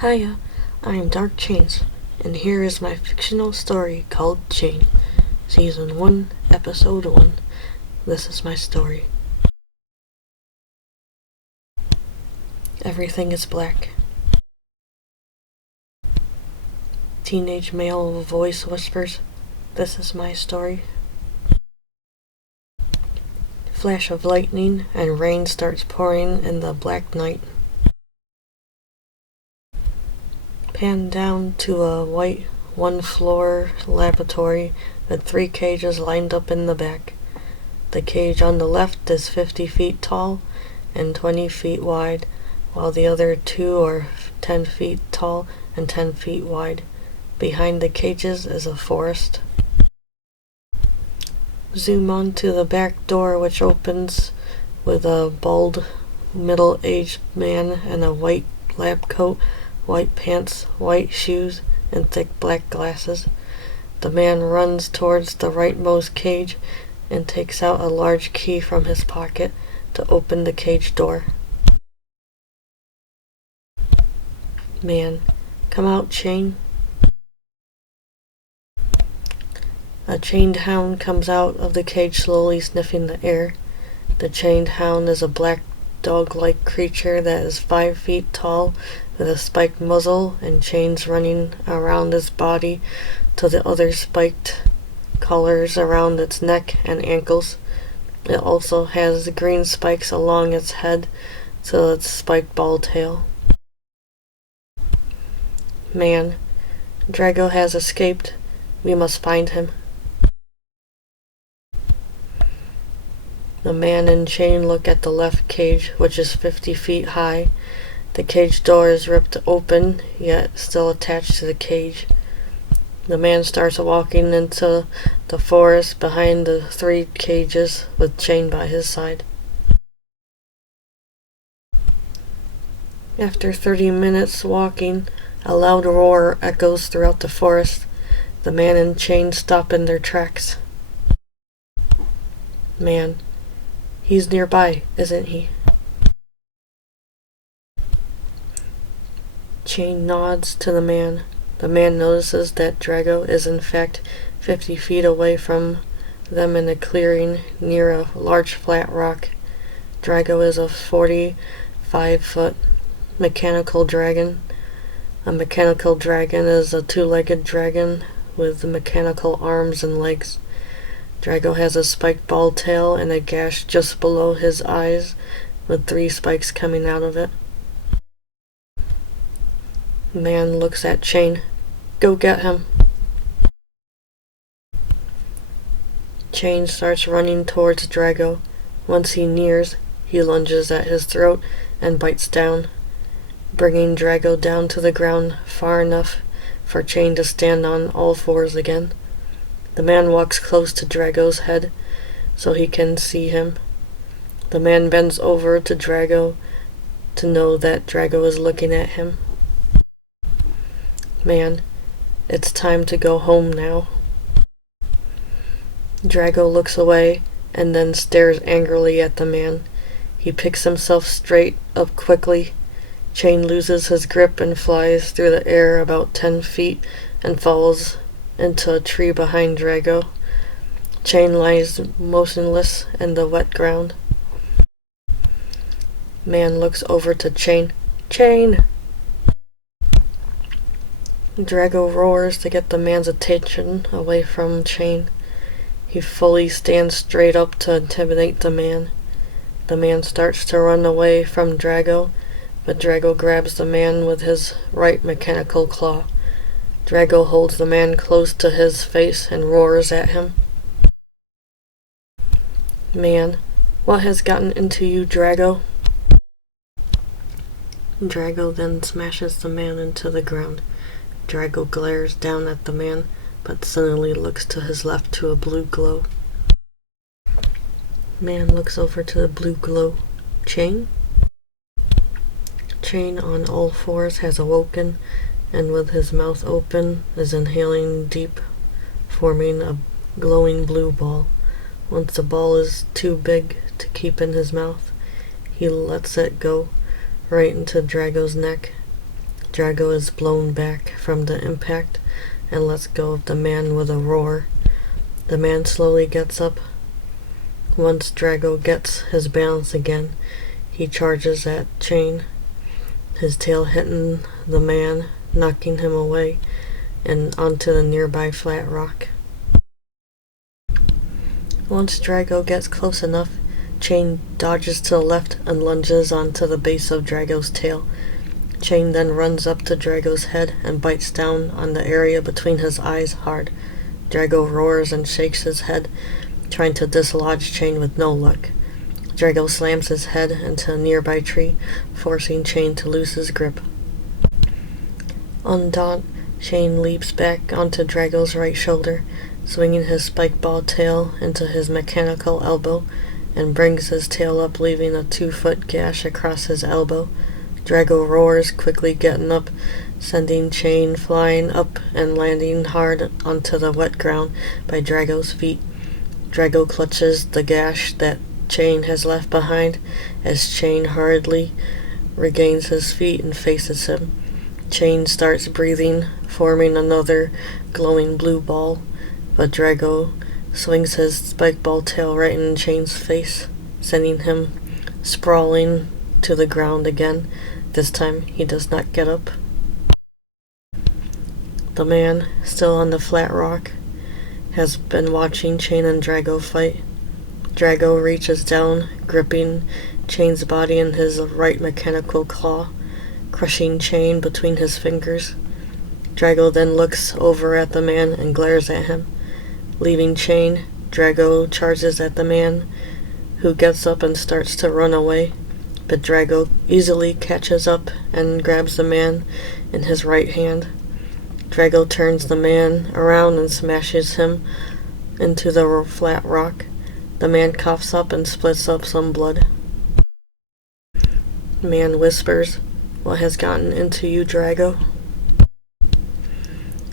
Hiya, I am Dark Chains, and here is my fictional story called Chain, Season 1, Episode 1. This is my story. Everything is black. Teenage male voice whispers, "This is my story." Flash of lightning and rain starts pouring in the black night. Pan down to a white one-floor laboratory with 3 cages lined up in the back. The cage on the left is 50 feet tall and 20 feet wide, while the other 2 are 10 feet tall and 10 feet wide. Behind the cages is a forest. Zoom on to the back door, which opens with a bald, middle-aged man in a white lab coat, white pants, white shoes, and thick black glasses. The man runs towards the rightmost cage and takes out a large key from his pocket to open the cage door. Man, come out, Chain. A chained hound comes out of the cage, slowly sniffing the air. The chained hound is a black dog-like creature that is 5 feet tall, with a spiked muzzle and chains running around its body to the other spiked collars around its neck and ankles. It also has green spikes along its head to its spiked bald tail. Man, Drago has escaped. We must find him. The man in chain look at the left cage, which is 50 feet high. The cage door is ripped open, yet still attached to the cage. The man starts walking into the forest behind the 3 cages with Chain by his side. After 30 minutes walking, a loud roar echoes throughout the forest. The man in chain stop in their tracks. Man, he's nearby, isn't he? Chain nods to the man. The man notices that Drago is in fact 50 feet away from them in a clearing near a large flat rock. Drago is a 45-foot mechanical dragon. A mechanical dragon is a 2-legged dragon with mechanical arms and legs. Drago has a spiked bald tail and a gash just below his eyes with 3 spikes coming out of it. Man looks at Chain. Go get him. Chain starts running towards Drago. Once he nears, he lunges at his throat and bites down, bringing Drago down to the ground far enough for Chain to stand on all 4s again. The man walks close to Drago's head so he can see him. The man bends over to Drago to know that Drago is looking at him. Man, it's time to go home now. Drago looks away and then stares angrily at the man. He picks himself straight up quickly. Chain loses his grip and flies through the air about 10 feet and falls into a tree behind Drago. Chain lies motionless in the wet ground. Man looks over to Chain. Chain! Drago roars to get the man's attention away from Chain. He fully stands straight up to intimidate the man. The man starts to run away from Drago, but Drago grabs the man with his right mechanical claw. Drago holds the man close to his face and roars at him. Man, what has gotten into you, Drago? Drago then smashes the man into the ground. Drago glares down at the man, but suddenly looks to his left to a blue glow. Man looks over to the blue glow. Chain? Chain on all 4s has awoken, and with his mouth open is inhaling deep, forming a glowing blue ball. Once the ball is too big to keep in his mouth, he lets it go right into Drago's neck. Drago is blown back from the impact and lets go of the man with a roar. The man slowly gets up. Once Drago gets his balance again, he charges at Chain, his tail hitting the man, knocking him away and onto the nearby flat rock. Once Drago gets close enough, Chain dodges to the left and lunges onto the base of Drago's tail. Chain then runs up to Drago's head and bites down on the area between his eyes hard. Drago roars and shakes his head, trying to dislodge Chain with no luck. Drago slams his head into a nearby tree, forcing Chain to lose his grip. Undaunt, Chain leaps back onto Drago's right shoulder, swinging his spike ball tail into his mechanical elbow, and brings his tail up, leaving a 2-foot gash across his elbow. Drago roars, quickly getting up, sending Chain flying up and landing hard onto the wet ground by Drago's feet. Drago clutches the gash that Chain has left behind as Chain hurriedly regains his feet and faces him. Chain starts breathing, forming another glowing blue ball, but Drago swings his spike ball tail right in Chain's face, sending him sprawling to the ground again. This time he does not get up. The man, still on the flat rock, has been watching Chain and Drago fight. Drago reaches down, gripping Chain's body in his right mechanical claw, crushing Chain between his fingers. Drago then looks over at the man and glares at him. Leaving Chain, Drago charges at the man, who gets up and starts to run away, but Drago easily catches up and grabs the man in his right hand. Drago turns the man around and smashes him into the flat rock. The man coughs up and splits up some blood. The man whispers, "What has gotten into you, Drago?"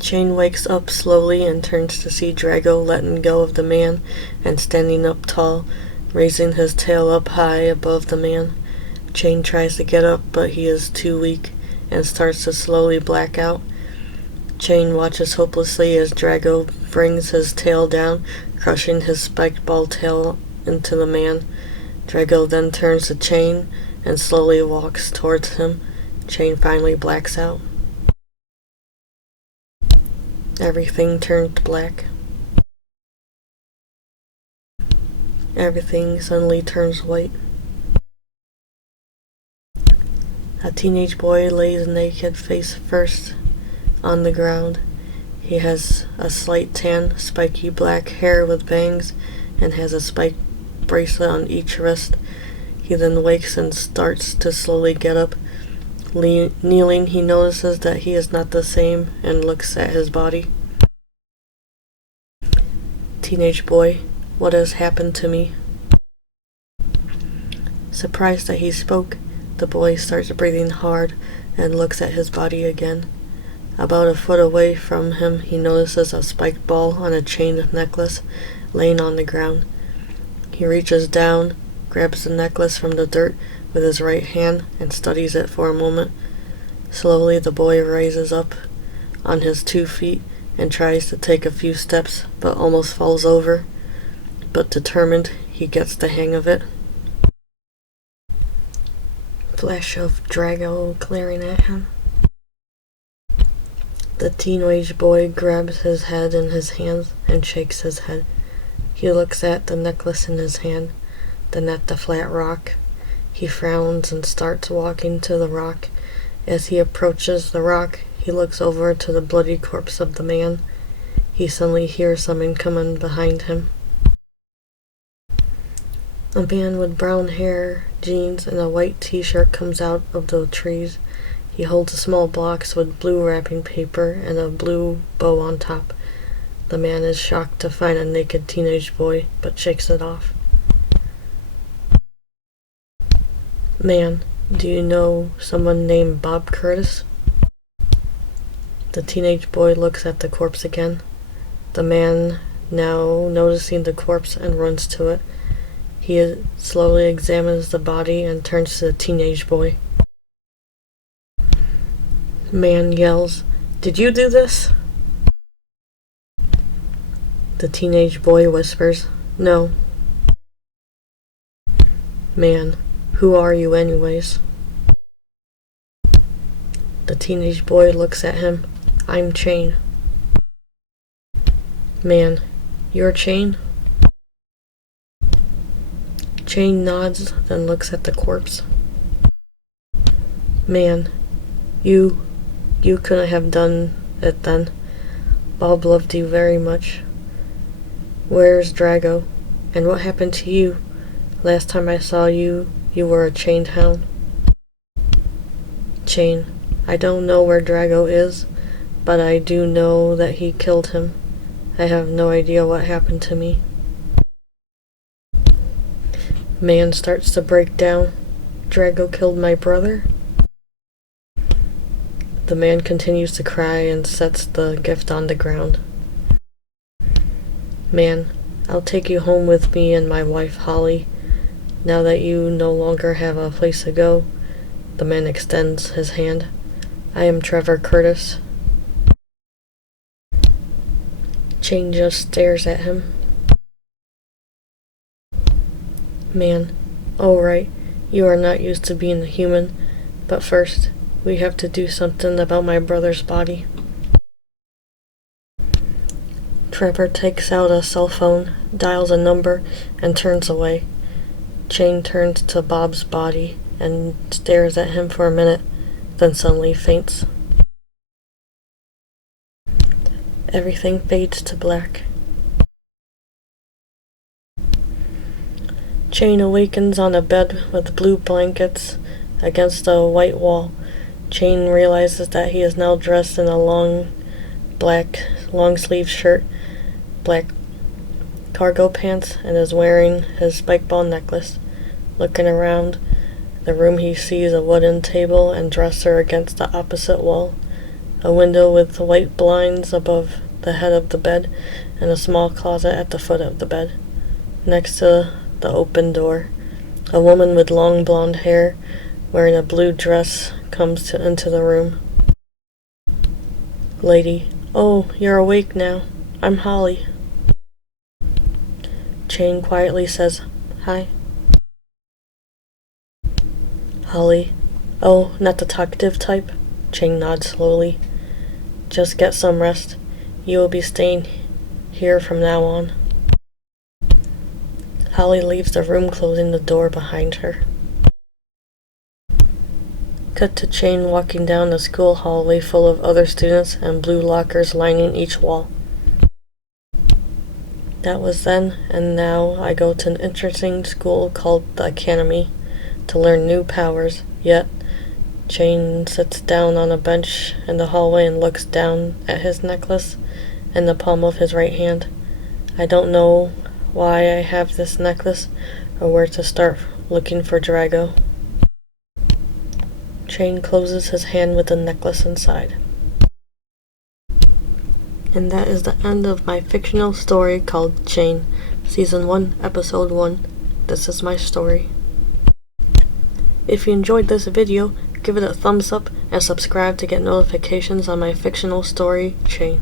Chain wakes up slowly and turns to see Drago letting go of the man and standing up tall, raising his tail up high above the man. Chain tries to get up, but he is too weak and starts to slowly black out. Chain watches hopelessly as Drago brings his tail down, crushing his spiked ball tail into the man. Drago then turns to Chain and slowly walks towards him. Chain finally blacks out. Everything turned black. Everything suddenly turns white. A teenage boy lays naked face first on the ground. He has a slight tan, spiky black hair with bangs, and has a spike bracelet on each wrist. He then wakes and starts to slowly get up. Kneeling, he notices that he is not the same and looks at his body. Teenage boy, what has happened to me? Surprised that he spoke, the boy starts breathing hard and looks at his body again. About a foot away from him, he notices a spiked ball on a chain necklace laying on the ground. He reaches down, grabs the necklace from the dirt with his right hand and studies it for a moment. Slowly, the boy rises up on his 2 feet and tries to take a few steps, but almost falls over. But determined, he gets the hang of it. Flash of Drago glaring at him. The teenage boy grabs his head in his hands and shakes his head. He looks at the necklace in his hand, then at the flat rock. He frowns and starts walking to the rock. As he approaches the rock, he looks over to the bloody corpse of the man. He suddenly hears someone coming behind him. A man with brown hair, jeans, and a white t-shirt comes out of the trees. He holds a small box with blue wrapping paper and a blue bow on top. The man is shocked to find a naked teenage boy, but shakes it off. "Man, do you know someone named Bob Curtis?" The teenage boy looks at the corpse again. The man, now noticing the corpse, and runs to it. He slowly examines the body and turns to the teenage boy. Man yells, "Did you do this?" The teenage boy whispers, "No." Man, who are you anyways? The teenage boy looks at him, "I'm Chain." Man, you're Chain? Chain nods, then looks at the corpse. Man, you couldn't have done it then. Bob loved you very much. Where's Drago? And what happened to you? Last time I saw you, you were a chained hound. Chain, I don't know where Drago is, but I do know that he killed him. I have no idea what happened to me. Man starts to break down. Drago killed my brother? The man continues to cry and sets the gift on the ground. Man, I'll take you home with me and my wife Holly. Now that you no longer have a place to go, the man extends his hand. I am Trevor Curtis. Chain just stares at him. Man, oh right, you are not used to being a human, but first, we have to do something about my brother's body. Trevor takes out a cell phone, dials a number, and turns away. Chain turns to Bob's body and stares at him for a minute, then suddenly faints. Everything fades to black. Chain awakens on a bed with blue blankets against a white wall. Chain realizes that he is now dressed in a long-sleeved shirt, black cargo pants, and is wearing his spike ball necklace. Looking around the room, he sees a wooden table and dresser against the opposite wall, a window with white blinds above the head of the bed, and a small closet at the foot of the bed. Next to the open door, a woman with long blonde hair, wearing a blue dress, comes into the room. Lady, oh, you're awake now. I'm Holly. Chain quietly says, "Hi." Holly, oh, not the talkative type? Chain nods slowly. Just get some rest. You will be staying here from now on. Holly leaves the room, closing the door behind her. Cut to Chain walking down the school hallway full of other students and blue lockers lining each wall. That was then, and now I go to an interesting school called the Academy to learn new powers, yet Chain sits down on a bench in the hallway and looks down at his necklace in the palm of his right hand. I don't know why I have this necklace or where to start looking for Drago. Chain closes his hand with the necklace inside. And that is the end of my fictional story called Chain, Season 1, Episode 1. This is my story. If you enjoyed this video, give it a thumbs up and subscribe to get notifications on my fictional story, Chain.